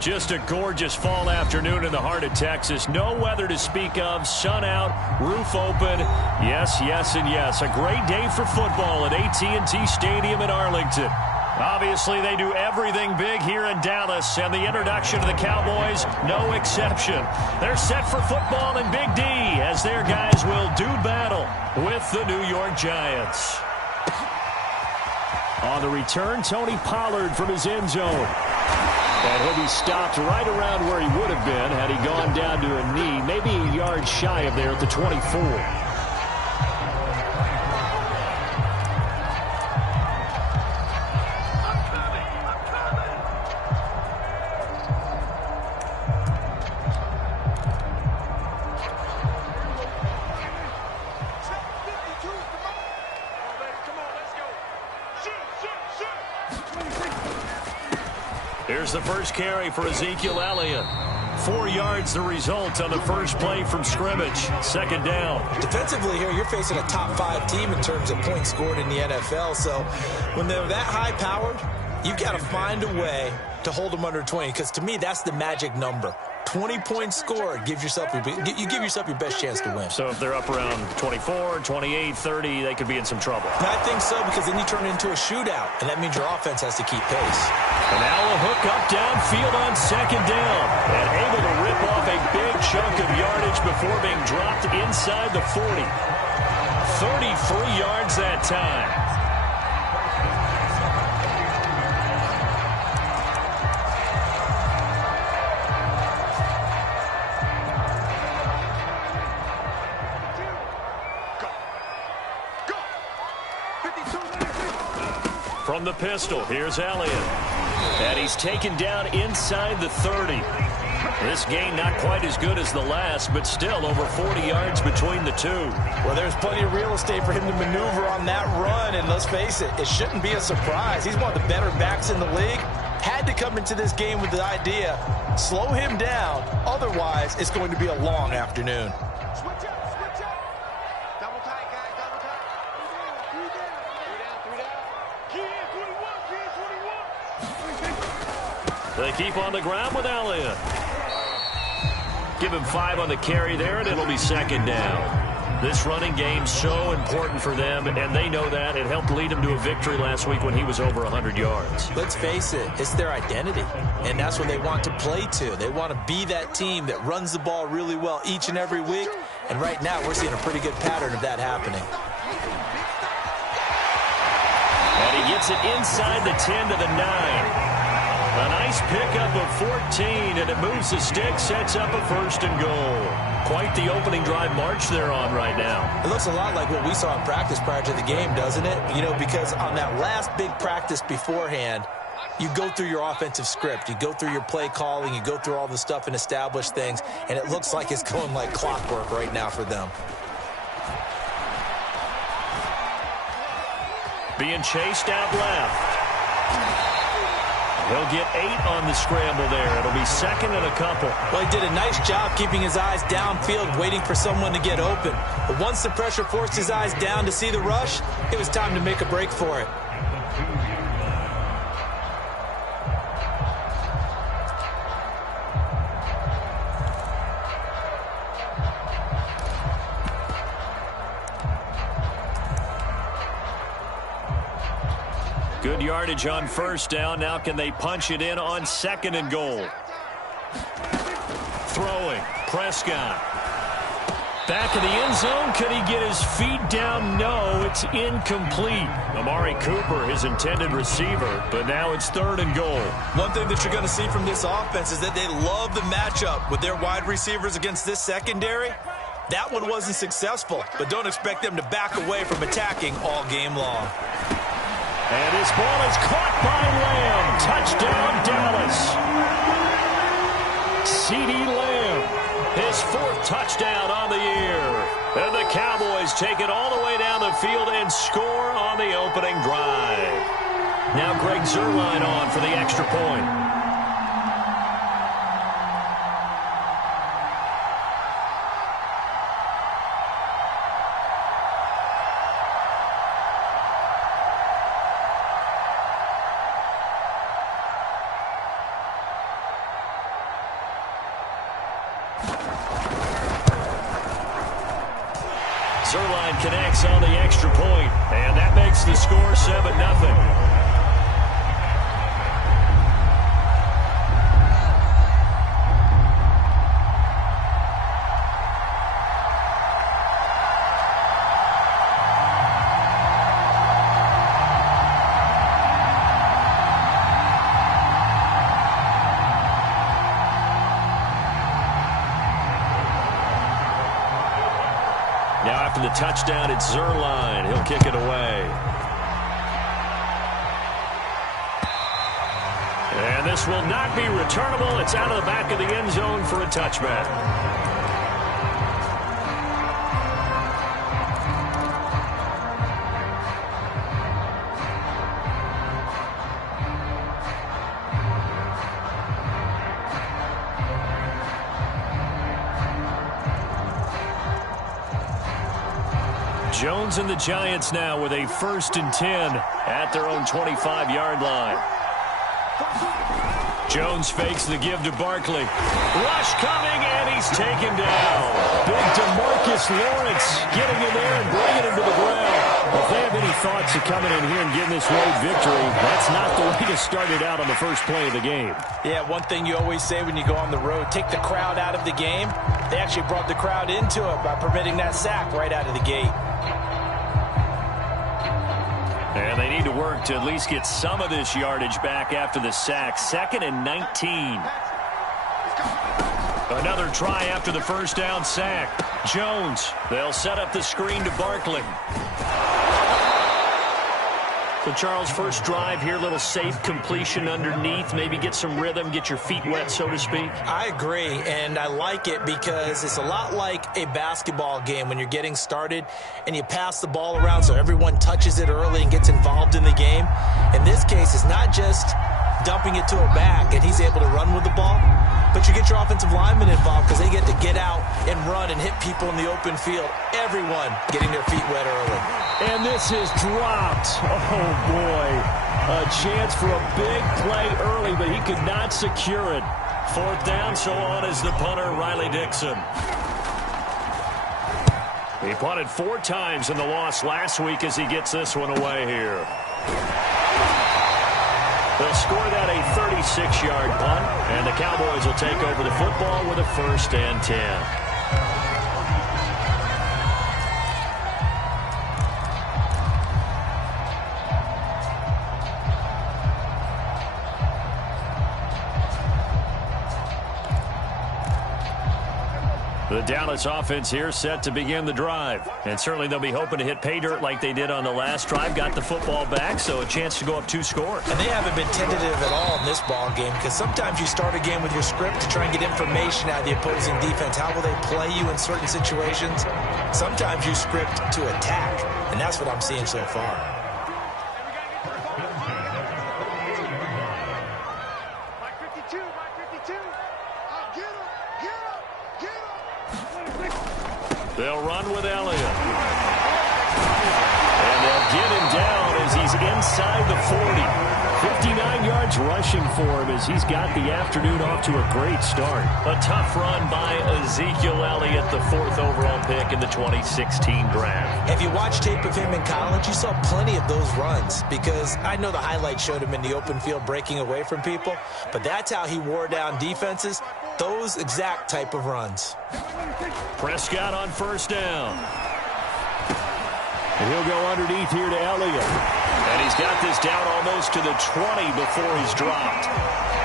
Just a gorgeous fall afternoon in the heart of Texas. No weather to speak of. Sun out, roof open. Yes, yes, and yes. A great day for football at AT&T Stadium in Arlington. Obviously, they do everything big here in Dallas, and the introduction to the Cowboys, no exception. They're set for football in Big D as their guys will do battle with the New York Giants. On the return, Tony Pollard from his end zone. And he'll be stopped right around where he would have been had he gone down to a knee, maybe a yard shy of there at the 24. Here's the first carry for Ezekiel Elliott. 4 yards the result on the first play from scrimmage. Second down. Defensively here, you're facing a top 5 team in terms of points scored in the NFL. So when they're that high-powered, you've got to find a way to hold them under 20. Because to me, that's the magic number. 20 points scored, you give yourself your best chance to win. So if they're up around 24, 28, 30, they could be in some trouble. And I think so, because then you turn it into a shootout, and that means your offense has to keep pace. And now a hook up downfield on second down, and able to rip off a big chunk of yardage before being dropped inside the 40. 33 yards that time. From the pistol, here's Elliott. And he's taken down inside the 30. This gain not quite as good as the last, but still over 40 yards between the two. Well, there's plenty of real estate for him to maneuver on that run, and let's face it, it shouldn't be a surprise. He's one of the better backs in the league. Had to come into this game with the idea, slow him down, otherwise it's going to be a long afternoon. They keep on the ground with Elliott. Give him 5 on the carry there, and it'll be second down. This running game's so important for them, and they know that. It helped lead them to a victory last week when he was over 100 yards. Let's face it, it's their identity, and that's what they want to play to. They want to be that team that runs the ball really well each and every week, and right now we're seeing a pretty good pattern of that happening. And he gets it inside the 10 to the 9. A nice pickup of 14, and it moves the stick, sets up a first and goal. Quite the opening drive march they're on right now. It looks a lot like what we saw in practice prior to the game, doesn't it? You know, because on that last big practice beforehand, you go through your offensive script, you go through your play calling, you go through all the stuff and establish things, and it looks like it's going like clockwork right now for them. Being chased out left. He'll get 8 on the scramble there. It'll be second and a couple. Well, he did a nice job keeping his eyes downfield, waiting for someone to get open. But once the pressure forced his eyes down to see the rush, it was time to make a break for it. Good yardage on first down. Now can they punch it in on second and goal? Throwing. Prescott. Back in the end zone. Could he get his feet down? No, it's incomplete. Amari Cooper, his intended receiver, but now it's third and goal. One thing that you're going to see from this offense is that they love the matchup with their wide receivers against this secondary. That one wasn't successful, but don't expect them to back away from attacking all game long. And his ball is caught by Lamb. Touchdown, Dallas. CeeDee Lamb, his 4th touchdown on the year. And the Cowboys take it all the way down the field and score on the opening drive. Now Greg Zuerlein on for the extra point. Zuerlein connects on the extra point, and that makes the score 7-0. Now after the touchdown, it's Zuerlein. He'll kick it away. And this will not be returnable. It's out of the back of the end zone for a touchback. Jones and the Giants now with a 1st and 10 at their own 25-yard line. Jones fakes the give to Barkley. Rush coming, and he's taken down. Big DeMarcus Lawrence getting in there and bringing him to the ground. If they have any thoughts of coming in here and getting this road victory, that's not the way to start it out on the first play of the game. Yeah, one thing you always say when you go on the road, take the crowd out of the game. They actually brought the crowd into it by permitting that sack right out of the gate. And they need to work to at least get some of this yardage back after the sack. 2nd and 19. Another try after the first down sack. Jones, they'll set up the screen to Barkley. So, Charles, first drive here, little safe completion underneath. Maybe get some rhythm, get your feet wet, so to speak. I agree, and I like it because it's a lot like a basketball game when you're getting started and you pass the ball around so everyone touches it early and gets involved in the game. In this case, it's not just dumping it to a back and he's able to run with the ball, but you get your offensive linemen involved because they get to get out and run and hit people in the open field. Everyone getting their feet wet early. And this is dropped. Oh, boy. A chance for a big play early, but he could not secure it. 4th down, so on is the punter, Riley Dixon. He punted 4 times in the loss last week as he gets this one away here. They'll score that a 36-yard punt, and the Cowboys will take over the football with a 1st and 10. The Dallas offense here set to begin the drive. And certainly they'll be hoping to hit pay dirt like they did on the last drive. Got the football back, so a chance to go up 2 scores. And they haven't been tentative at all in this ball game because sometimes you start a game with your script to try and get information out of the opposing defense. How will they play you in certain situations? Sometimes you script to attack, and that's what I'm seeing so far. They'll run with Elliott. And they'll get him down as he's inside the 40. 59 yards rushing for him as he's got the afternoon off to a great start. A tough run by Ezekiel Elliott, the 4th overall pick in the 2016 draft. If you watch tape of him in college, you saw plenty of those runs because I know the highlights showed him in the open field breaking away from people, but that's how he wore down defenses. Those exact type of runs. Prescott on 1st down. And he'll go underneath here to Elliott. And he's got this down almost to the 20 before he's dropped.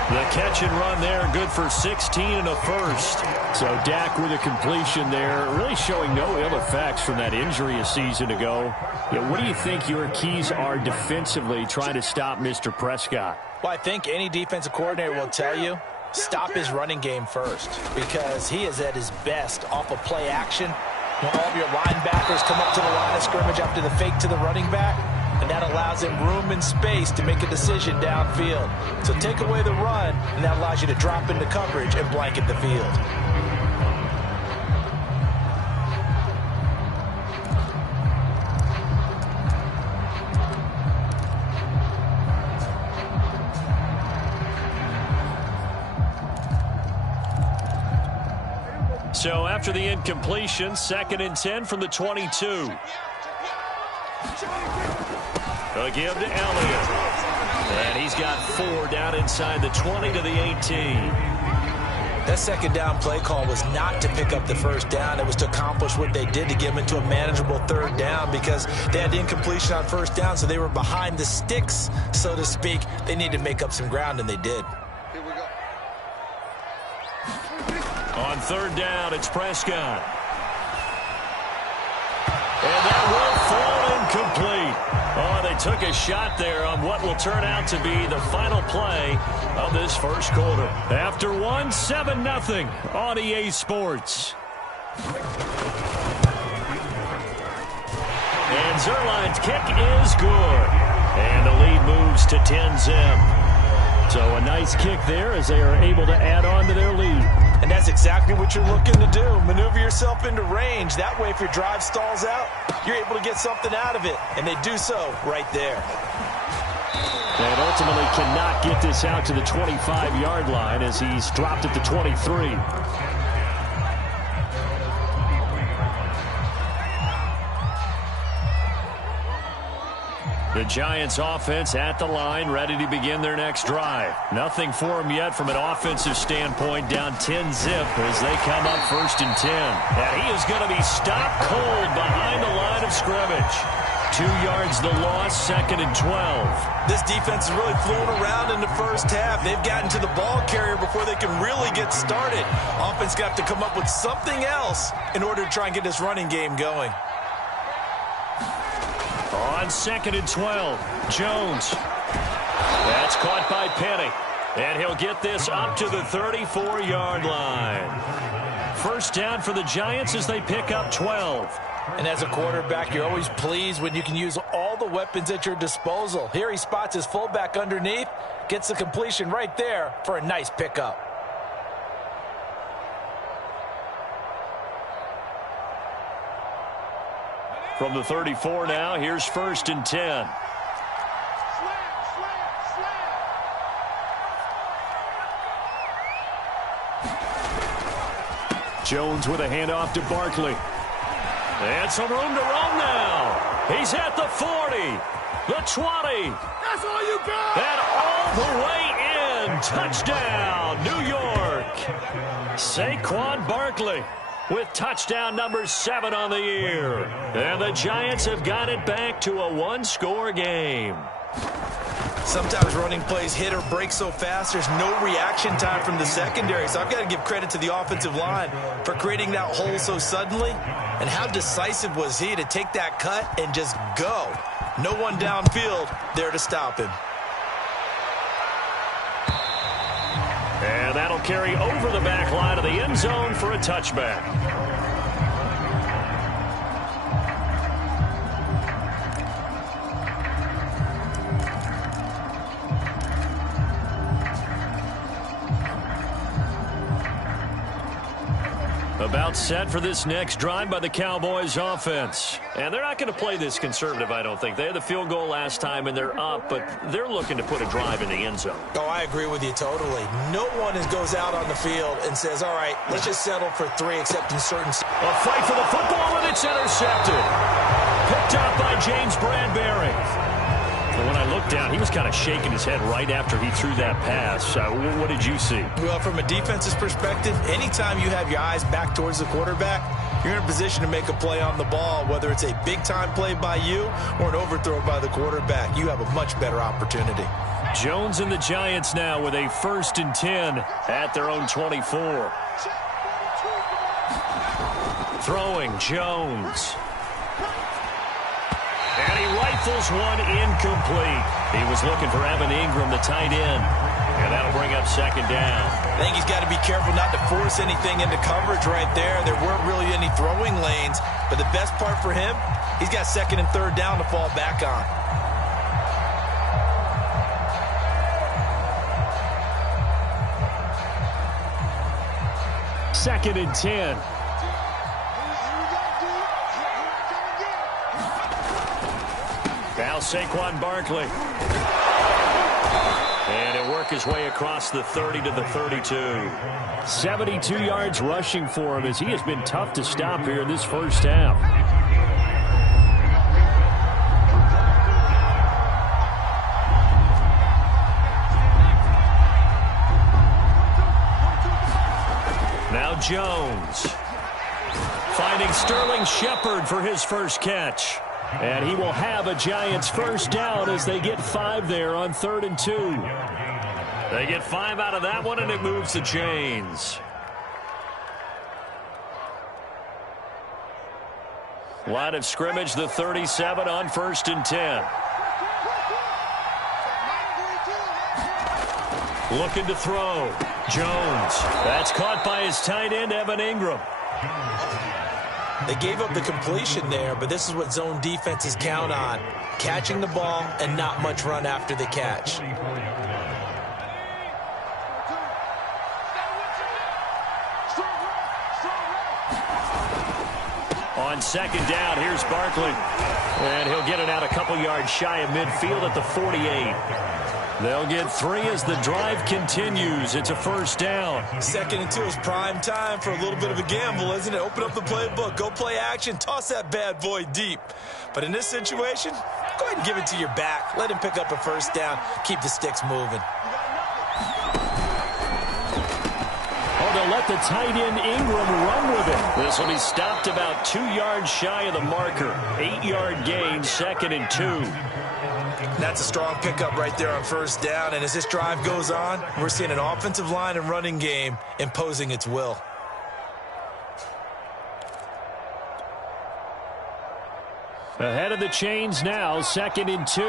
The catch and run there, good for 16 and a 1st. So Dak with a completion there, really showing no ill effects from that injury a season ago. Yeah, what do you think your keys are defensively trying to stop Mr. Prescott? Well, I think any defensive coordinator will tell you, stop his running game first because he is at his best off of play action. When all of your linebackers come up to the line of scrimmage after the fake to the running back, and that allows him room and space to make a decision downfield. So take away the run, and that allows you to drop into coverage and blanket the field. So after the incompletion, 2nd and 10 from the 22. A give to Elliott. And he's got 4 down inside the 20 to the 18. That second down play call was not to pick up the first down. It was to accomplish what they did to get them into a manageable 3rd down because they had incompletion on 1st down, so they were behind the sticks, so to speak. They needed to make up some ground, and they did. Here we go. On 3rd down, it's Prescott. And that will fall incomplete. Oh, they took a shot there on what will turn out to be the final play of this first quarter. After 1, 7-0 on EA Sports. And Zuerlein's kick is good. And the lead moves to 10-zip. So a nice kick there as they are able to add on to their lead. And that's exactly what you're looking to do. Maneuver yourself into range. That way, if your drive stalls out, you're able to get something out of it. And they do so right there. And ultimately cannot get this out to the 25-yard line as he's dropped at the 23. The Giants offense at the line, ready to begin their next drive. Nothing for them yet from an offensive standpoint, down 10-zip as they come up 1st and 10. And he is going to be stopped cold behind the line of scrimmage. 2 yards the loss, 2nd and 12. This defense is really flown around in the first half. They've gotten to the ball carrier before they can really get started. Offense got to come up with something else in order to try and get this running game going. On 2nd and 12, Jones. That's caught by Penny. And he'll get this up to the 34-yard line. 1st down for the Giants as they pick up 12. And as a quarterback, you're always pleased when you can use all the weapons at your disposal. Here he spots his fullback underneath, gets the completion right there for a nice pickup. From the 34 now, here's 1st and 10. Jones with a handoff to Barkley. And some room to roam now. He's at the 40, the 20. That's all you got. And all the way in. Touchdown, New York. Saquon Barkley with touchdown number 7 on the year. And the Giants have got it back to a 1-score game. Sometimes running plays hit or break so fast, there's no reaction time from the secondary. So I've got to give credit to the offensive line for creating that hole so suddenly. And how decisive was he to take that cut and just go? No one downfield there to stop him. And that'll carry over the back line of the end zone for a touchback. About set for this next drive by the Cowboys offense. And they're not going to play this conservative, I don't think. They had the field goal last time, and they're up, but they're looking to put a drive in the end zone. Oh, I agree with you totally. No one goes out on the field and says, all right, let's just settle for 3, except in certain... A fight for the football, and it's intercepted. Picked up by James Bradbury. And when I looked down, he was kind of shaking his head right after he threw that pass. What did you see? Well, from a defense's perspective, anytime you have your eyes back towards the quarterback, you're in a position to make a play on the ball, whether it's a big-time play by you or an overthrow by the quarterback. You have a much better opportunity. Jones and the Giants now with a 1st and 10 at their own 24. Throwing Jones. And he rifles one incomplete. He was looking for Evan Ingram, the tight end. And that'll bring up 2nd down. I think he's got to be careful not to force anything into coverage right there. There weren't really any throwing lanes. But the best part for him, he's got 2nd and 3rd down to fall back on. Second and 10. Now Saquon Barkley. And he'll work his way across the 30 to the 32. 72 yards rushing for him as he has been tough to stop here in this first half. Now Jones finding Sterling Shepard for his first catch. And he will have a Giants first down as they get 5 there on 3rd and 2. They get 5 out of that one, and it moves the chains. Line of scrimmage, the 37 on 1st and 10. Looking to throw. Jones. That's caught by his tight end, Evan Ingram. They gave up the completion there, but this is what zone defenses count on. Catching the ball and not much run after the catch. On 2nd down, here's Barkley. And he'll get it out a couple yards shy of midfield at the 48. They'll get 3 as the drive continues. It's a first down. 2nd and 2 is prime time for a little bit of a gamble, isn't it? Open up the playbook, go play action, toss that bad boy deep. But in this situation, go ahead and give it to your back. Let him pick up a first down. Keep the sticks moving. Oh, they'll let the tight end Ingram run with it. This will be stopped about 2 yards shy of the marker. 8-yard gain, 2nd and 2. That's a strong pickup right there on first down. And as this drive goes on, we're seeing an offensive line and running game imposing its will. Ahead of the chains now, 2nd and 2.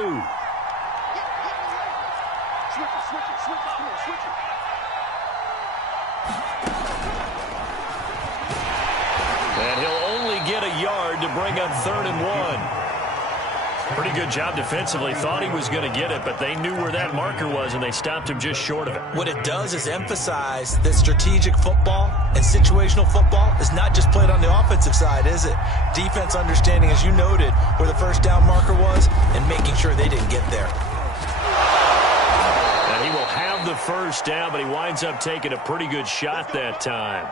And he'll only get a yard to bring up 3rd and 1. Pretty good job defensively. Thought he was going to get it, but they knew where that marker was, and they stopped him just short of it. What it does is emphasize that strategic football and situational football is not just played on the offensive side, is it? Defense understanding, as you noted, where the first down marker was and making sure they didn't get there. And he will have the first down, but he winds up taking a pretty good shot that time.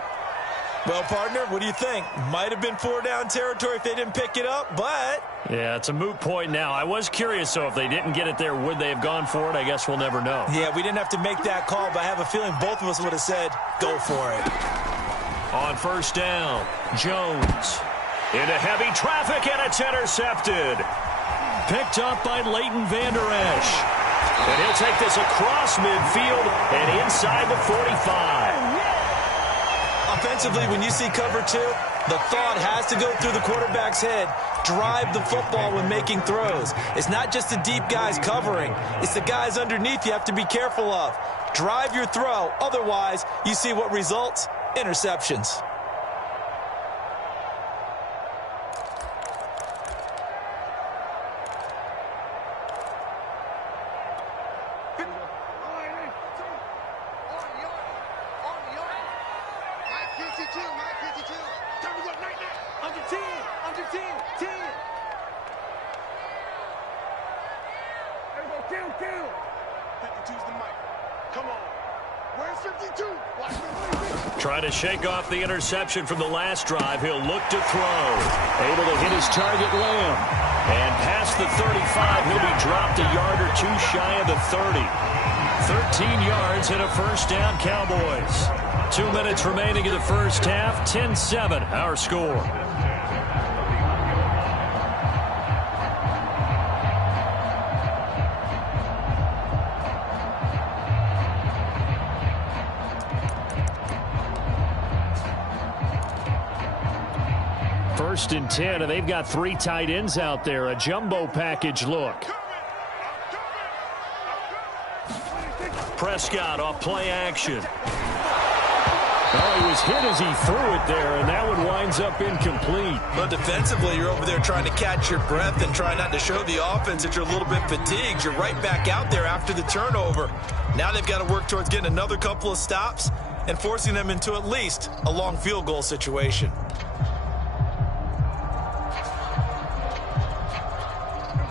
Well, partner, what do you think? Might have been 4-down territory if they didn't pick it up, but... Yeah, it's a moot point now. I was curious, so if they didn't get it there, would they have gone for it? I guess we'll never know. Yeah, we didn't have to make that call, but I have a feeling both of us would have said, go for it. On first down, Jones. Into heavy traffic, and it's intercepted. Picked up by Leighton Vander Esch. And he'll take this across midfield and inside the 45. Offensively, when you see cover 2, the thought has to go through the quarterback's head. Drive the football when making throws. It's not just the deep guys covering. It's the guys underneath you have to be careful of. Drive your throw. Otherwise, you see what results? Interceptions. Trying to shake off the interception from the last drive. He'll look to throw. Able to hit his target, Lamb. And past the 35, he'll be dropped a yard or 2 shy of the 30. 13 yards and a first down, Cowboys. 2 minutes remaining in the first half. 10-7, our score. First and 10, and they've got 3 tight ends out there. A jumbo package look. Prescott off play action. Oh, he was hit as he threw it there, and that one winds up incomplete. But defensively, you're over there trying to catch your breath and try not to show the offense that you're a little bit fatigued. You're right back out there after the turnover. Now they've got to work towards getting another couple of stops and forcing them into at least a long field goal situation.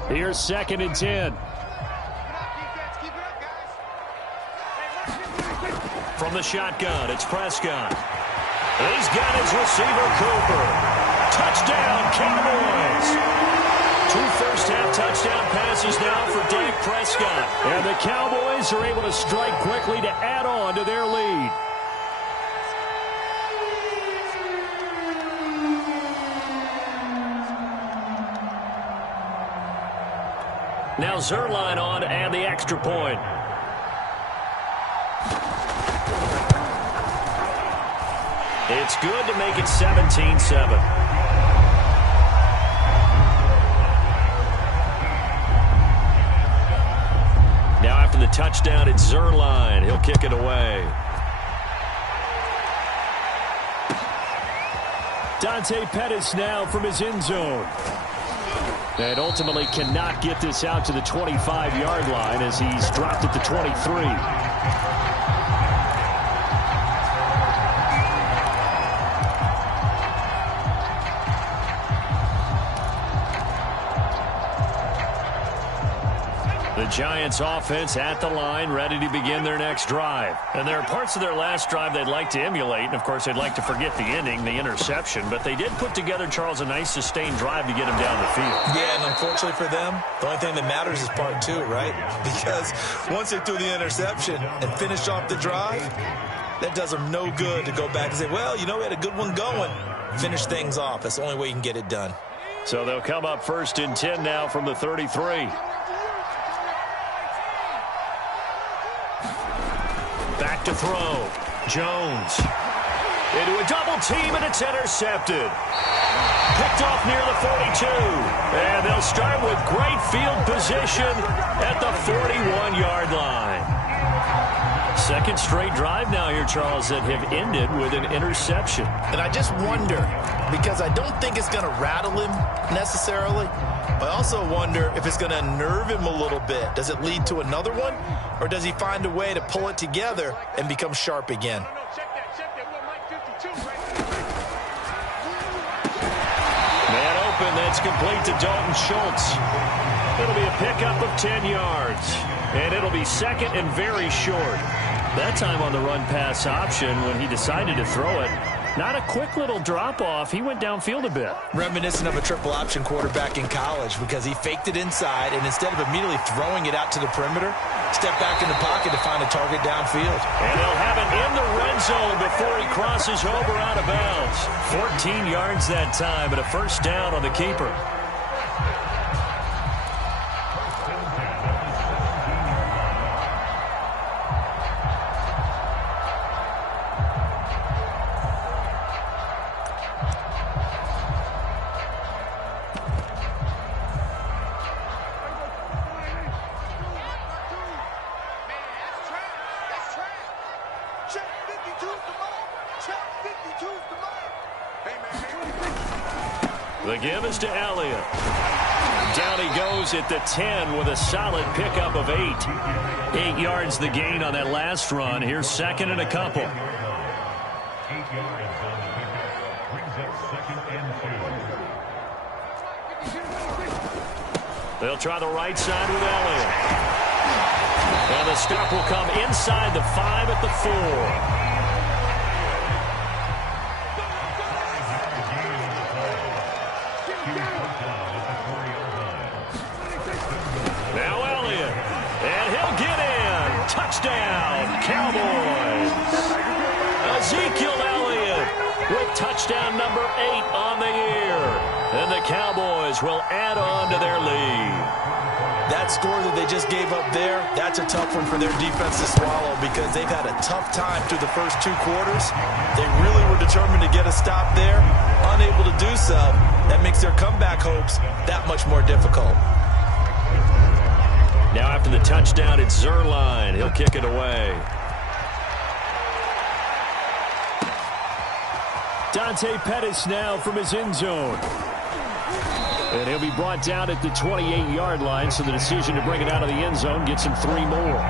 Here's 2nd and 10. From the shotgun, it's Prescott. He's got his receiver, Cooper. Touchdown, Cowboys. 2 first-half touchdown passes now for Dak Prescott. And the Cowboys are able to strike quickly to add on to their lead. Now Zuerlein on to add the extra point. It's good to make it 17-7. Now after the touchdown, it's Zuerlein. He'll kick it away. Dante Pettis now from his end zone. And ultimately cannot get this out to the 25-yard line as he's dropped at the 23. The Giants offense at the line, ready to begin their next drive. And there are parts of their last drive they'd like to emulate. And, of course, they'd like to forget the ending, the interception. But they did put together, Charles, a nice sustained drive to get him down the field. Yeah, and unfortunately for them, the only thing that matters is part 2, right? Because once they threw the interception and finished off the drive, that does them no good to go back and say, well, you know, we had a good one going. Finish things off. That's the only way you can get it done. So they'll come up 1st and 10 now from the 33. Back to throw. Jones. Into a double team, and it's intercepted. Picked off near the 42. And they'll start with great field position at the 41-yard line. Second straight drive now here, Charles, that have ended with an interception. And I just wonder, because I don't think it's going to rattle him necessarily, but I also wonder if it's going to unnerve him a little bit. Does it lead to another one, or does he find a way to pull it together and become sharp again? Man open, that's complete to Dalton Schultz. It'll be a pickup of 10 yards, and it'll be second and very short. That time on the run-pass option when he decided to throw it. Not a quick little drop-off. He went downfield a bit. Reminiscent of a triple-option quarterback in college because he faked it inside, and instead of immediately throwing it out to the perimeter, stepped back in the pocket to find a target downfield. And he'll have it in the red zone before he crosses over out of bounds. 14 yards that time, and a first down on the keeper. The give is to Elliott. Down he goes at the 10 with a solid pickup of 8. 8 yards the gain on that last run. Here's second and a couple. They'll try the right side with Elliott. And the stop will come inside the 5 at the 4. Touchdown, Cowboys. Ezekiel Elliott with touchdown number 8 on the year. And the Cowboys will add on to their lead. That score that they just gave up there, that's a tough one for their defense to swallow because they've had a tough time through the first 2 quarters. They really were determined to get a stop there, unable to do so. That makes their comeback hopes that much more difficult. Now after the touchdown, it's Zuerlein. He'll kick it away. Dante Pettis now from his end zone. And he'll be brought down at the 28-yard line, so the decision to bring it out of the end zone gets him 3 more.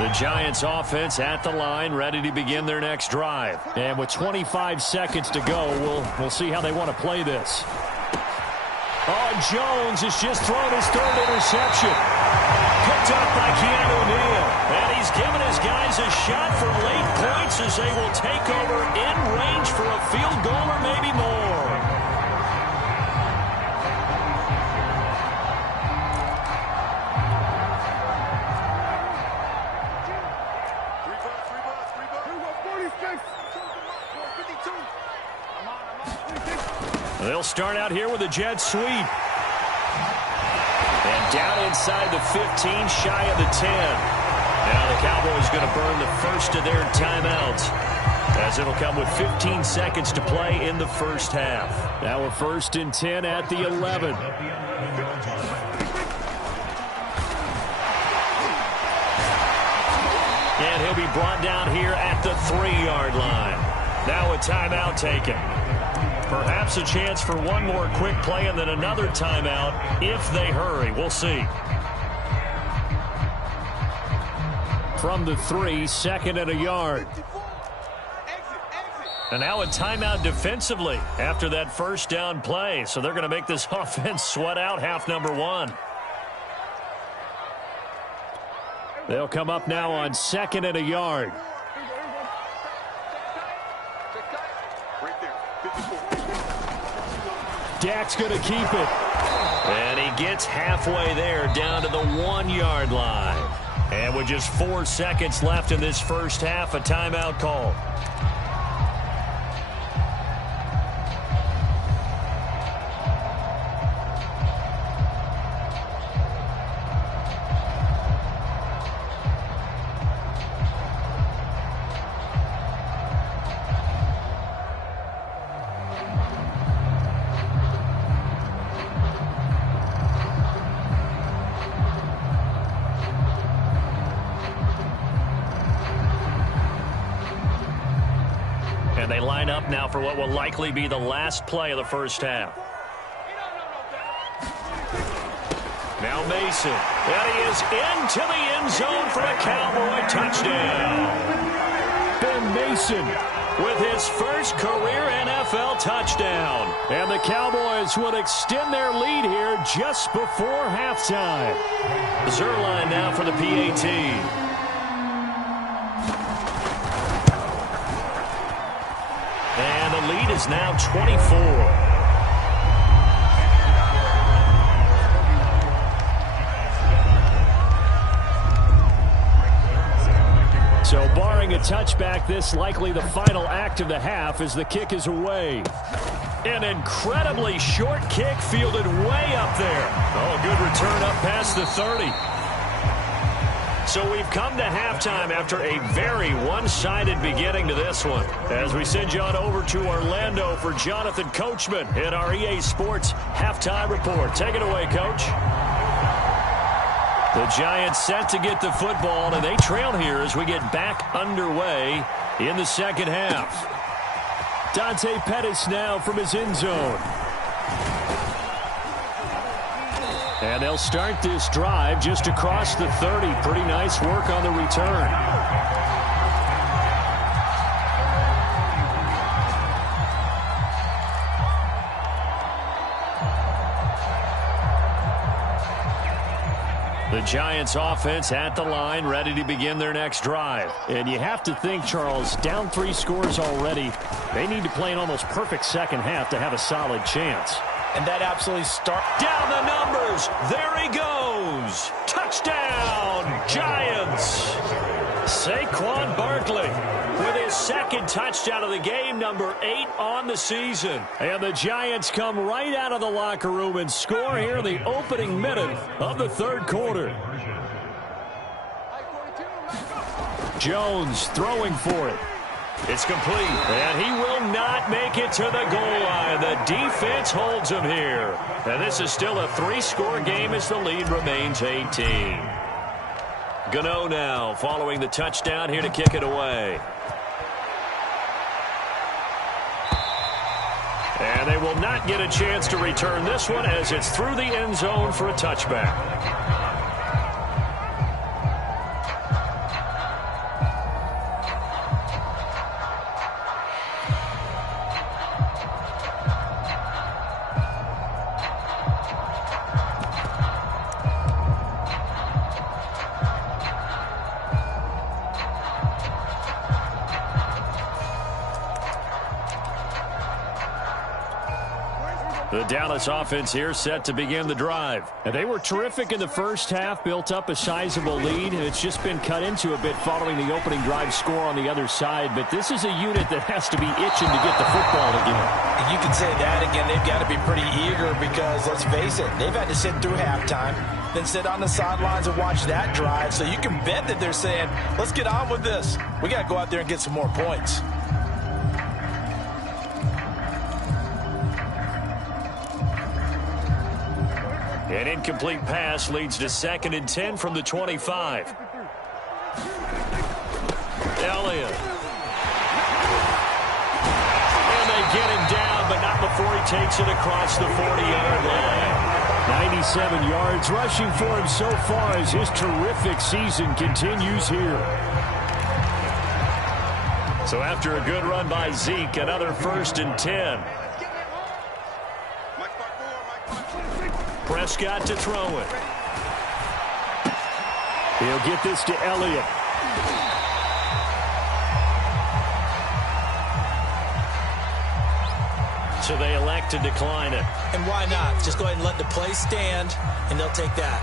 The Giants offense at the line, ready to begin their next drive. And with 25 seconds to go, we'll see how they want to play this. Oh, Jones has just thrown his 3rd interception. picked up by Keanu Neal. And he's given his guys a shot for late points as they will take over in range for a field goal or maybe more. They'll start out here with a jet sweep. And down inside the 15, shy of the 10. Now the Cowboys going to burn the first of their timeouts, as it'll come with 15 seconds to play in the first half. Now we're 1st and 10 at the 11. And he'll be brought down here at the 3-yard line. Now a timeout taken. Perhaps a chance for one more quick play and then another timeout if they hurry. We'll see. From the 3, 2nd and a yard. And now a timeout defensively after that first down play. So they're going to make this offense sweat out half number 1. They'll come up now on 2nd and a yard. Dak's going to keep it. And he gets halfway there down to the 1-yard line. And with just 4 seconds left in this first half, a timeout call. And they line up now for what will likely be the last play of the first half. Now Mason. And he is into the end zone for a Cowboy touchdown. Ben Mason with his first career NFL touchdown. And the Cowboys would extend their lead here just before halftime. Zuerlein now for the PAT. And the lead is now 24. So barring a touchback, this likely the final act of the half as the kick is away. An incredibly short kick fielded way up there. Oh, good return up past the 30. So we've come to halftime after a very one-sided beginning to this one. As we send you on over to Orlando for Jonathan Coachman in our EA Sports Halftime Report. Take it away, Coach. The Giants set to get the football, and they trail here as we get back underway in the second half. Dante Pettis now from his end zone. And they'll start this drive just across the 30. Pretty nice work on the return. The Giants offense at the line, ready to begin their next drive. And you have to think, Charles, down 3 scores already. They need to play an almost perfect second half to have a solid chance. And that absolutely starts. Down the numbers. There he goes. Touchdown, Giants. Saquon Barkley with his second touchdown of the game, number 8 on the season. And the Giants come right out of the locker room and score here in the opening minute of the third quarter. Jones throwing for it. It's complete, and he will not make it to the goal line. The defense holds him here. And this is still a 3-score game as the lead remains 18. Gano now following the touchdown here to kick it away. And they will not get a chance to return this one as it's through the end zone for a touchback. The Dallas offense here set to begin the drive. And they were terrific in the first half, built up a sizable lead, and it's just been cut into a bit following the opening drive score on the other side. But this is a unit that has to be itching to get the football again. And you can say that again. They've got to be pretty eager because, let's face it, they've had to sit through halftime, then sit on the sidelines and watch that drive. So you can bet that they're saying, let's get on with this. We got to go out there and get some more points. An incomplete pass leads to 2nd and 10 from the 25. Elliott. And they get him down, but not before he takes it across the 40-yard line. 97 yards rushing for him so far as his terrific season continues here. So after a good run by Zeke, another 1st and 10. Prescott to throw it. He'll get this to Elliott. So they elect to decline it. And why not? Just go ahead and let the play stand, and they'll take that.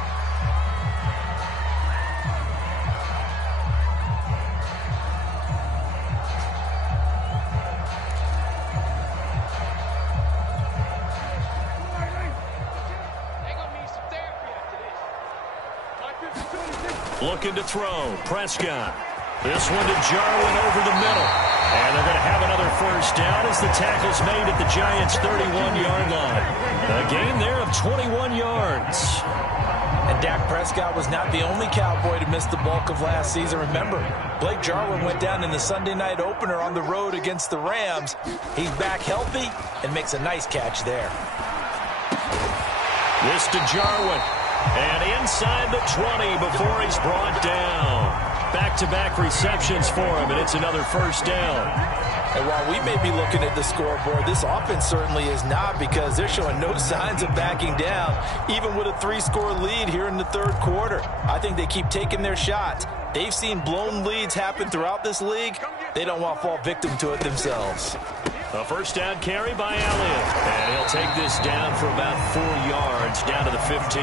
Looking to throw. Prescott. This one to Jarwin over the middle. And they're going to have another 1st down as the tackle's made at the Giants' 31-yard line. A gain there of 21 yards. And Dak Prescott was not the only Cowboy to miss the bulk of last season. Remember, Blake Jarwin went down in the Sunday night opener on the road against the Rams. He's back healthy and makes a nice catch there. This to Jarwin. And inside the 20 before he's brought down. Back-to-back receptions for him, and it's another 1st down. And while we may be looking at the scoreboard, this offense certainly is not, because they're showing no signs of backing down, even with a 3-score lead here in the 3rd quarter. I think they keep taking their shots. They've seen blown leads happen throughout this league. They don't want to fall victim to it themselves. A 1st down carry by Elliott. And he'll take this down for about 4 yards, down to the 15.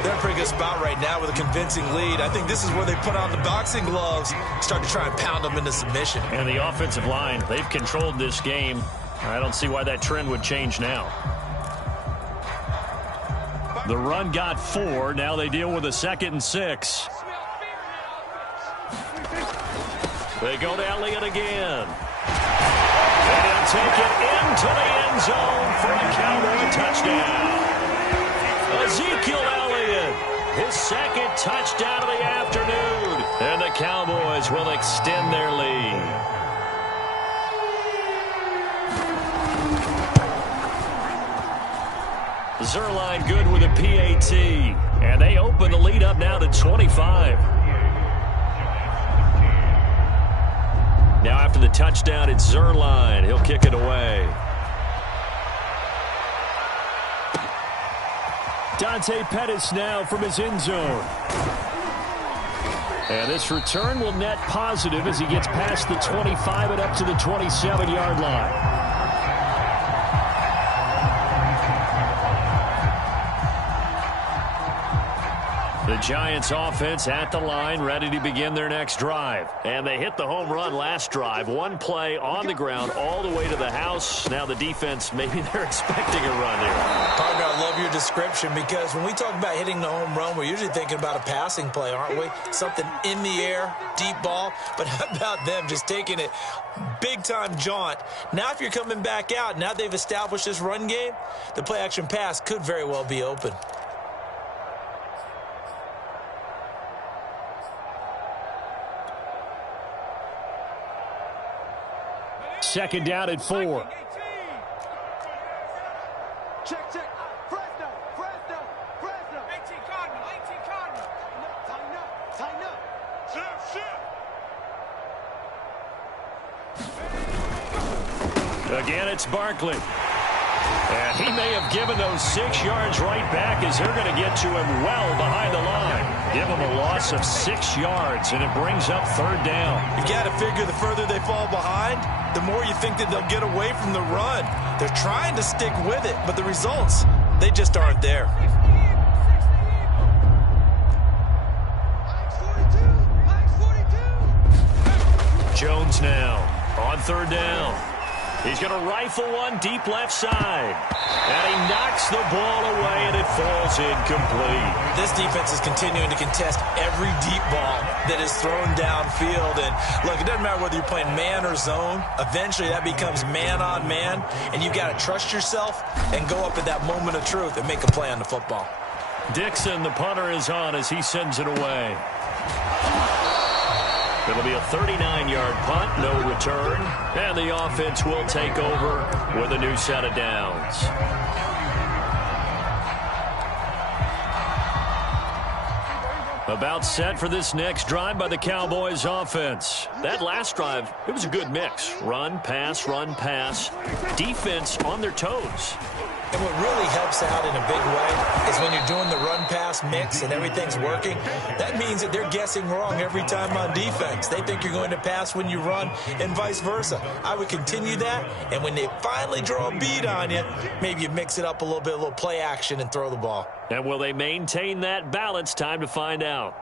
They're in a pretty good spot right now with a convincing lead. I think this is where they put on the boxing gloves, start to try and pound them into submission. And the offensive line, they've controlled this game. I don't see why that trend would change now. The run got 4. Now they deal with a 2nd and 6. They go to Elliott again. And he'll take it into the end zone for a Cowboy touchdown. Ezekiel Elliott, his 2nd touchdown of the afternoon. And the Cowboys will extend their lead. Zuerlein good with a PAT. And they open the lead up now to 25. Now after the touchdown, it's Zuerlein. He'll kick it away. Dante Pettis now from his end zone. And this return will net positive as he gets past the 25 and up to the 27-yard line. The Giants offense at the line, ready to begin their next drive. And they hit the home run last drive. One play on the ground all the way to the house. Now the defense, maybe they're expecting a run here. Partner, I love your description, because when we talk about hitting the home run, we're usually thinking about a passing play, aren't we? Something in the air, deep ball. But how about them just taking it big-time jaunt? Now if you're coming back out, now they've established this run game, the play-action pass could very well be open. Second down at 4. Check. Fresno. 18 Cardinal. Tighten up. Shift. Again, it's Barkley. And he may have given those 6 yards right back as they're going to get to him well behind the line. Give him a loss of 6 yards, and it brings up 3rd down. You got to figure the further they fall behind, the more you think that they'll get away from the run. They're trying to stick with it, but the results, they just aren't there. Jones now on 3rd down. He's going to rifle one deep left side. And he knocks the ball away, and it falls incomplete. This defense is continuing to contest every deep ball that is thrown downfield. And, look, it doesn't matter whether you're playing man or zone. Eventually, that becomes man on man. And you've got to trust yourself and go up at that moment of truth and make a play on the football. Dixon, the punter, is on as he sends it away. It'll be a 39-yard punt, no return, and the offense will take over with a new set of downs. About set for this next drive by the Cowboys offense. That last drive, it was a good mix. Run, pass, defense on their toes. And what really helps out in a big way is when you're doing the run-pass mix and everything's working, that means that they're guessing wrong every time on defense. They think you're going to pass when you run and vice versa. I would continue that, and when they finally draw a beat on you, maybe you mix it up a little bit, a little play action, and throw the ball. And will they maintain that balance? Time to find out.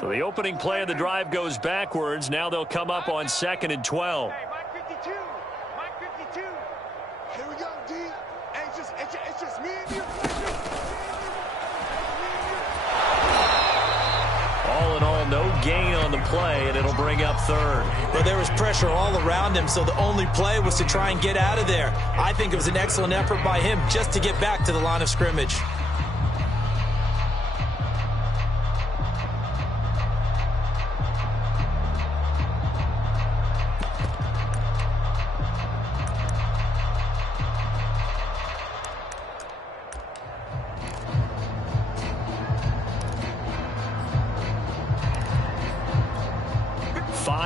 So the opening play of the drive goes backwards. Now they'll come up on 2nd and 12. Here we go, D. It's just me and you. All in all, no gain on the play, and it'll bring up 3rd. Well, there was pressure all around him, so the only play was to try and get out of there. I think it was an excellent effort by him just to get back to the line of scrimmage.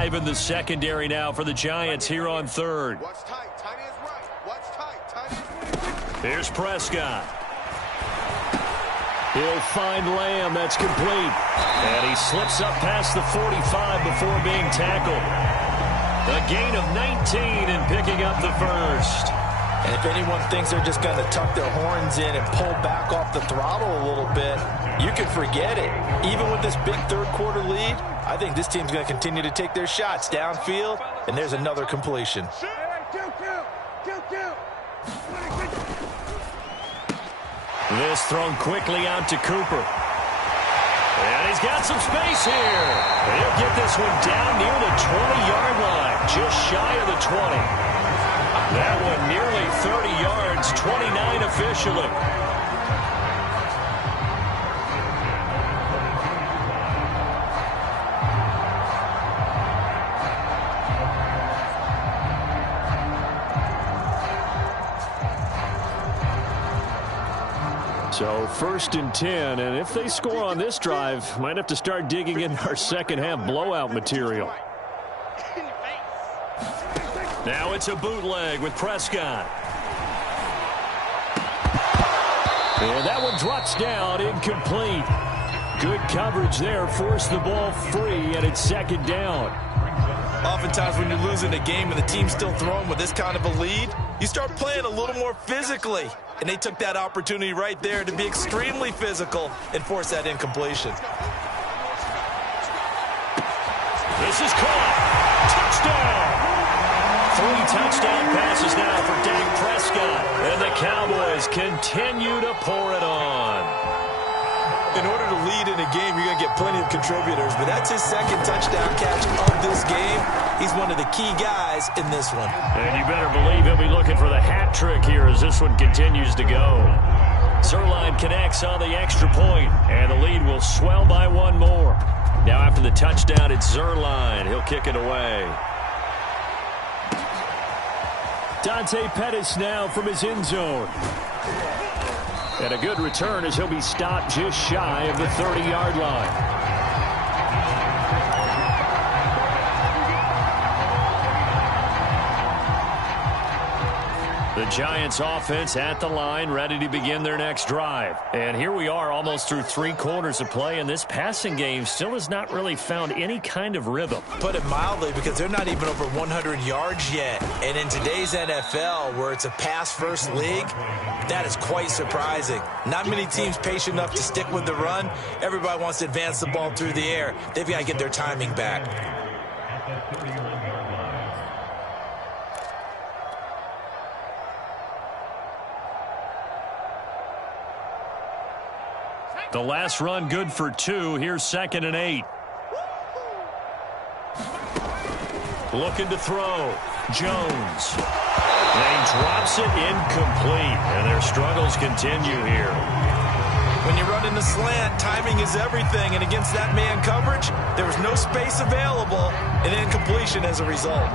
In the secondary now for the Giants here on 3rd. What's tight? Tight is right. What's tight? Tight is right. Here's Prescott. He'll find Lamb. That's complete. And he slips up past the 45 before being tackled. A gain of 19 and picking up the 1st. And if anyone thinks they're just going to tuck their horns in and pull back off the throttle a little bit, you can forget it. Even with this big 3rd quarter lead, I think this team's going to continue to take their shots downfield, and there's another completion. This thrown quickly out to Cooper. And he's got some space here. He'll get this one down near the 20-yard line, just shy of the 20. That one nearly 30 yards, 29 officially. So 1st and 10, and if they score on this drive, might have to start digging in our second half blowout material. Now it's a bootleg with Prescott. And that one drops down, incomplete. Good coverage there, forced the ball free, and it's 2nd down. Oftentimes when you're losing a game and the team's still throwing with this kind of a lead, you start playing a little more physically. And they took that opportunity right there to be extremely physical and force that incompletion. This is caught. Touchdown. 3 touchdown passes now for Dak Prescott. And the Cowboys continue to pour it on. In order to lead in a game, you're going to get plenty of contributors. But that's his 2nd touchdown catch of this game. He's one of the key guys in this one. And you better believe he'll be looking for the hat trick here as this one continues to go. Zuerlein connects on the extra point, and the lead will swell by 1 more. Now after the touchdown, it's Zuerlein. He'll kick it away. Dante Pettis now from his end zone. And a good return as he'll be stopped just shy of the 30-yard line. Giants offense at the line, ready to begin their next drive. And here we are almost through 3 quarters of play, and this passing game still has not really found any kind of rhythm. Put it mildly, because they're not even over 100 yards yet. And in today's NFL, where it's a pass-first league, that is quite surprising. Not many teams patient enough to stick with the run. Everybody wants to advance the ball through the air. They've got to get their timing back. The last run good for 2. Here's 2nd and 8. Looking to throw. Jones. And he drops it incomplete. And their struggles continue here. When you run in the slant, timing is everything. And against that man coverage, there was no space available. And incompletion as a result.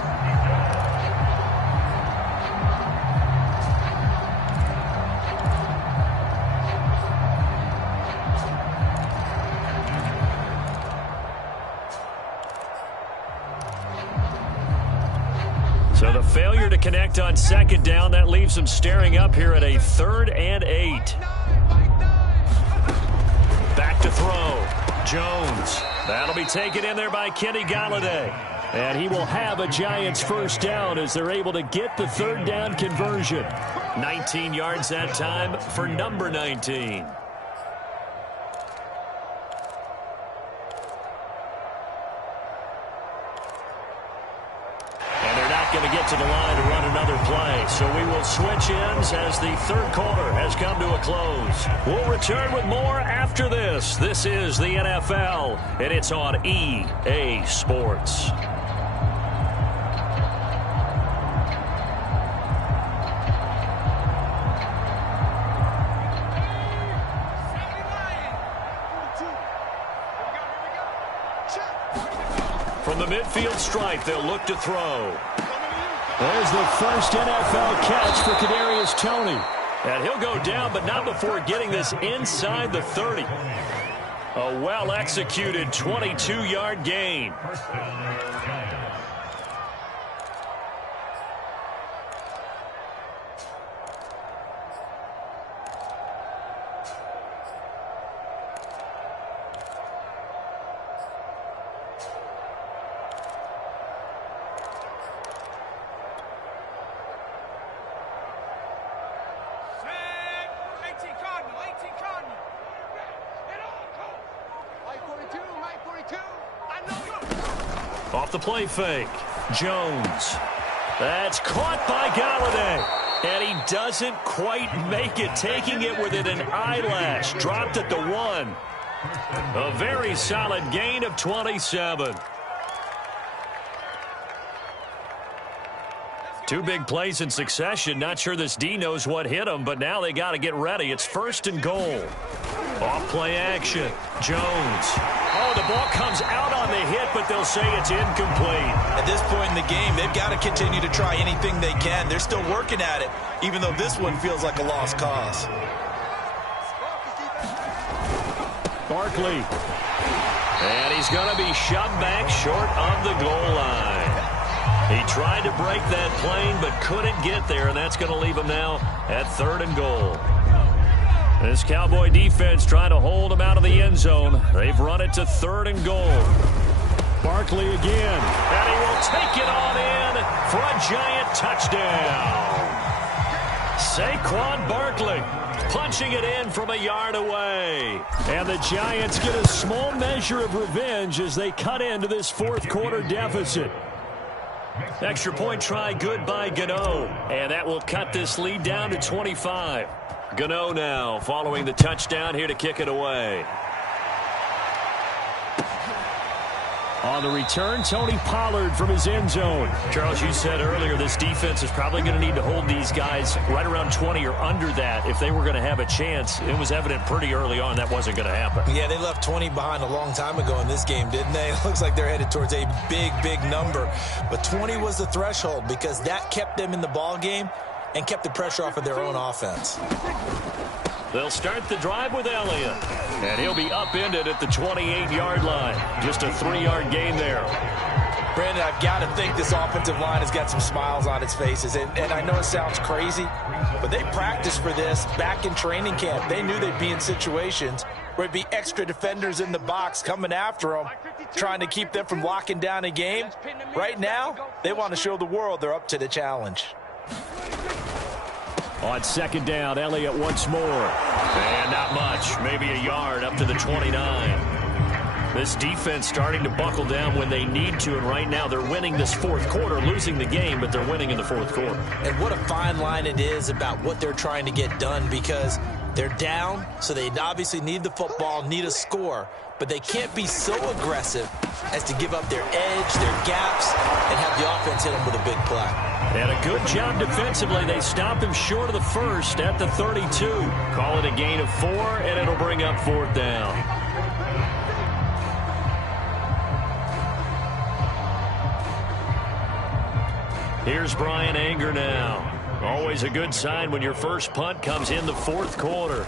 So the failure to connect on 2nd down, that leaves them staring up here at a 3rd and 8. Back to throw. Jones. That'll be taken in there by Kenny Golladay. And he will have a Giants first down as they're able to get the 3rd down conversion. 19 yards that time for number 19. Going to get to the line to run another play. So we will switch ends as the 3rd quarter has come to a close. We'll return with more after this. This is the NFL, and it's on EA Sports. From the midfield stripe, they'll look to throw. There's the first NFL catch for Kadarius Toney. And he'll go down, but not before getting this inside the 30. A well-executed 22-yard gain. Off the play fake. Jones. That's caught by Golladay. And he doesn't quite make it, taking it within an eyelash. Dropped at the 1. A very solid gain of 27. 2 big plays in succession. Not sure this D knows what hit him, but now they got to get ready. It's 1st and goal. Off play action. Jones. Oh, the ball comes out on the hit, but they'll say it's incomplete. At this point in the game, they've got to continue to try anything they can. They're still working at it, even though this one feels like a lost cause. Barkley. And he's going to be shoved back short of the goal line. He tried to break that plane, but couldn't get there, and that's going to leave him now at 3rd and goal. This Cowboy defense trying to hold him out of the end zone. They've run it to 3rd and goal. Barkley again. And he will take it on in for a Giant touchdown. Saquon Barkley punching it in from a yard away. And the Giants get a small measure of revenge as they cut into this 4th quarter deficit. Extra point try good by Gano. And that will cut this lead down to 25. Gano now following the touchdown here to kick it away. On the return, Tony Pollard from his end zone. Charles, you said earlier this defense is probably going to need to hold these guys right around 20 or under that if they were going to have a chance. It was evident pretty early on that wasn't going to happen. Yeah, they left 20 behind a long time ago in this game, didn't they? It looks like they're headed towards a big, big number. But 20 was the threshold because that kept them in the ball game and kept the pressure off of their own offense. They'll start the drive with Elliott. And he'll be upended at the 28-yard line. Just a 3-yard gain there. Brandon, I've got to think this offensive line has got some smiles on its faces. And I know it sounds crazy, but they practiced for this back in training camp. They knew they'd be in situations where it'd be extra defenders in the box coming after them, trying to keep them from locking down a game. Right now, they want to show the world they're up to the challenge. On second down, Elliott once more. And not much. Maybe a yard up to the 29. This defense starting to buckle down when they need to, and right now they're winning this fourth quarter, losing the game, but they're winning in the fourth quarter. And what a fine line it is about what they're trying to get done, because they're down, so they obviously need the football, need a score, but they can't be so aggressive as to give up their edge, their gaps, and have the offense hit them with a big play. And a good job defensively. They stop him short of the first at the 32. Call it a gain of 4, and it'll bring up fourth down. Here's Bryan Anger now. Always a good sign when your first punt comes in the fourth quarter.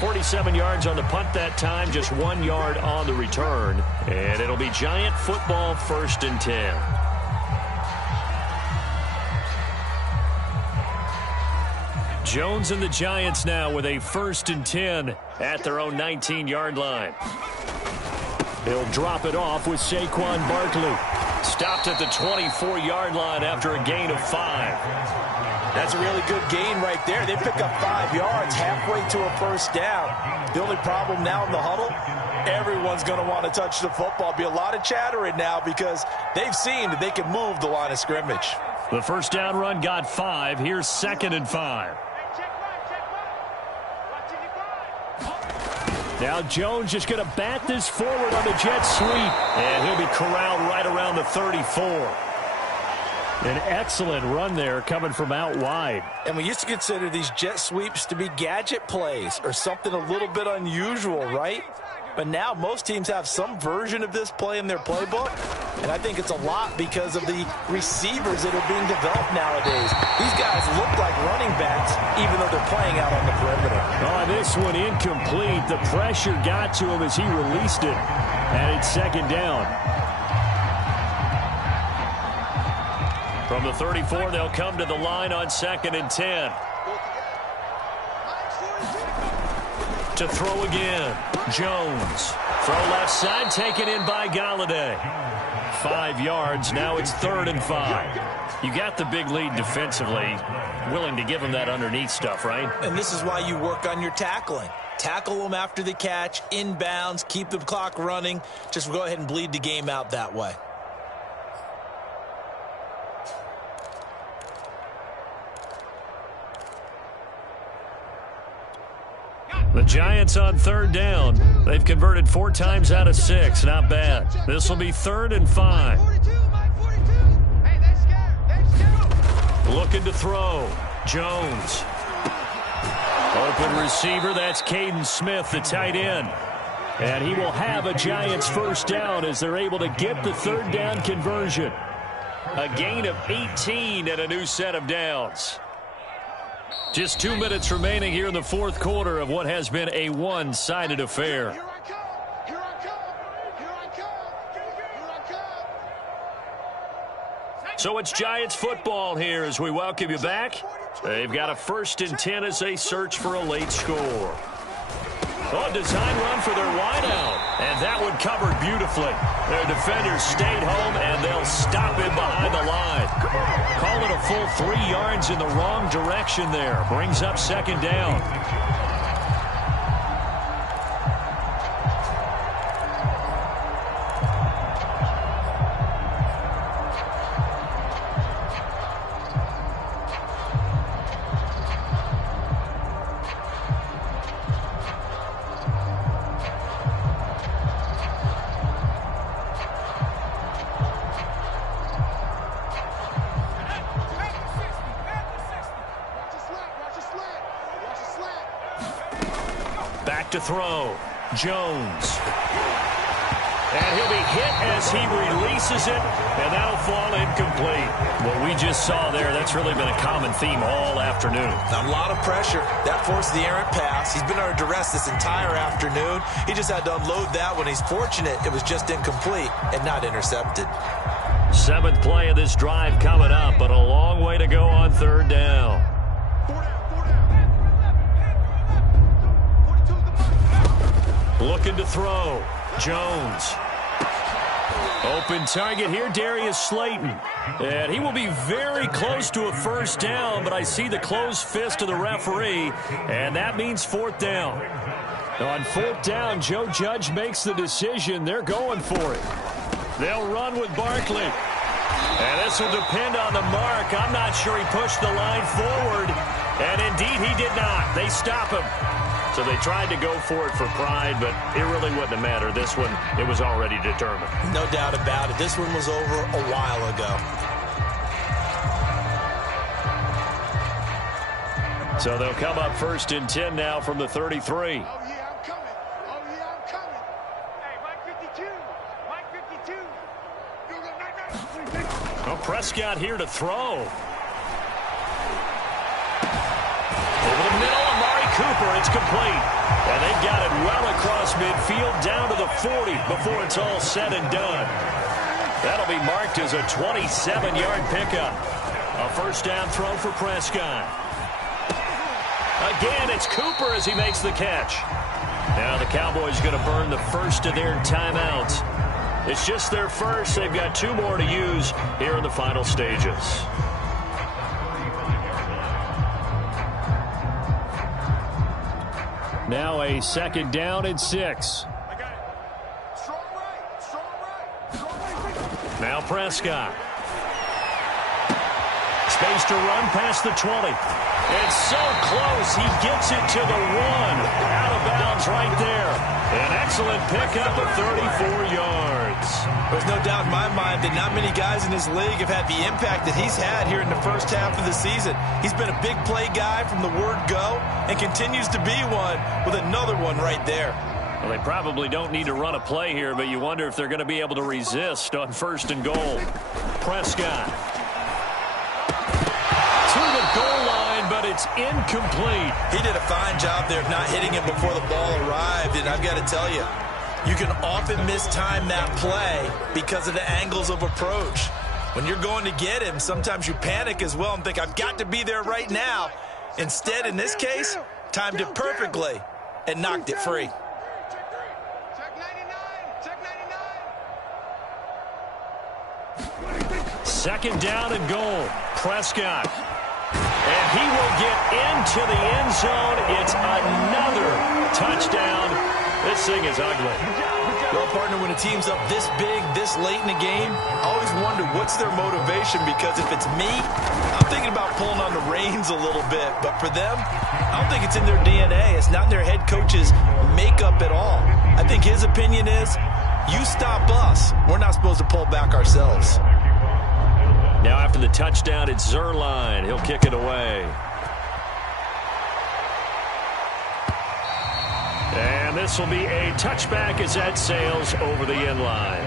.47 yards on the punt that time, just 1 yard on the return. And it'll be Giant football, 1st and 10. Jones and the Giants now with a 1st and 10 at their own 19-yard line. He'll drop it off with Saquon Barkley. Stopped at the 24-yard line after a gain of 5. That's a really good gain right there. They pick up 5 yards halfway to a first down. The only problem now in the huddle, everyone's going to want to touch the football. Be a lot of chattering now because they've seen that they can move the line of scrimmage. The first down run got 5. Here's 2nd and 5. Now Jones just going to bat this forward on the jet sweep. And he'll be corralled right around the 34. An excellent run there coming from out wide. And we used to consider these jet sweeps to be gadget plays or something a little bit unusual, right? But now most teams have some version of this play in their playbook. And I think it's a lot because of the receivers that are being developed nowadays. These guys look like running backs even though they're playing out on the perimeter. Oh, this one incomplete. The pressure got to him as he released it. And it's 2nd down. From the 34, they'll come to the line on 2nd and 10. To throw again. Jones. Throw left side, taken in by Golladay. 5 yards. Now it's 3rd and 5. You got the big lead defensively. Willing to give them that underneath stuff, right? And this is why you work on your tackling. Tackle them after the catch, inbounds, keep the clock running. Just go ahead and bleed the game out that way. The Giants on 3rd down. They've converted 4 times out of 6. Not bad. This will be 3rd and 5. Looking to throw. Jones. Open receiver. That's Caden Smith, the tight end. And he will have a Giants first down as they're able to get the 3rd down conversion. A gain of 18 and a new set of downs. Just 2 minutes remaining here in the fourth quarter of what has been a one-sided affair. Here I come. Here I come. Here I come. Here I come. So it's Giants football here as we welcome you back. They've got a 1st and 10 as they search for a late score. Oh, design run for their wideout. And that one covered beautifully. Their defenders stayed home, and they'll stop him behind the line. Call it a full 3 yards in the wrong direction there. Brings up 2nd down. To throw. Jones. And he'll be hit as he releases it, and that'll fall incomplete. What we just saw there, that's really been a common theme all afternoon. A lot of pressure. That forced the errant pass. He's been under duress this entire afternoon. He just had to unload that when he's fortunate it was just incomplete and not intercepted. 7th play of this drive coming up, but a long way to go on 3rd down. Looking to throw. Jones. Open target here, Darius Slayton. And he will be very close to a 1st down, but I see the closed fist of the referee, and that means 4th down. On 4th down, Joe Judge makes the decision. They're going for it. They'll run with Barkley. And this will depend on the mark. I'm not sure he pushed the line forward. And indeed, he did not. They stop him. So they tried to go for it for pride, but it really wouldn't have mattered. This one, it was already determined. No doubt about it. This one was over a while ago. So they'll come up 1st and 10 now from the 33. Oh, yeah, I'm coming. Oh, yeah, I'm coming. Hey, Mike 52. Mike 52. Well, Prescott here to throw. Over the middle, Amari Cooper. It's complete. And they've got it well across midfield down to the 40 before it's all said and done. That'll be marked as a 27-yard pickup. A 1st down throw for Prescott. Again, it's Cooper as he makes the catch. Now the Cowboys going to burn the first of their timeouts. It's just their first. They've got 2 more to use here in the final stages. Now a 2nd down and 6. Now Prescott. Space to run past the 20. It's so close. He gets it to the 1. Out of bounds right there. An excellent pickup of 34 yards. There's no doubt in my mind that not many guys in this league have had the impact that he's had here in the first half of the season. He's been a big play guy from the word go and continues to be one with another one right there. Well, they probably don't need to run a play here, but you wonder if they're going to be able to resist on 1st and goal. Prescott. To the goal line, but it's incomplete. He did a fine job there of not hitting him before the ball arrived, and I've got to tell you, you can often mistime that play because of the angles of approach. When you're going to get him, sometimes you panic as well and think, I've got to be there right now. Instead, in this case, timed it perfectly and knocked it free. Check 99. Check 99. 2nd down and goal. Prescott. And he will get into the end zone. It's another touchdown. This thing is ugly. Well, partner, when a team's up this big, this late in the game, I always wonder what's their motivation, because if it's me, I'm thinking about pulling on the reins a little bit. But for them, I don't think it's in their DNA. It's not in their head coach's makeup at all. I think his opinion is, you stop us. We're not supposed to pull back ourselves. Now after the touchdown, it's Zuerlein. He'll kick it away. And this will be a touchback as that sails over the end line.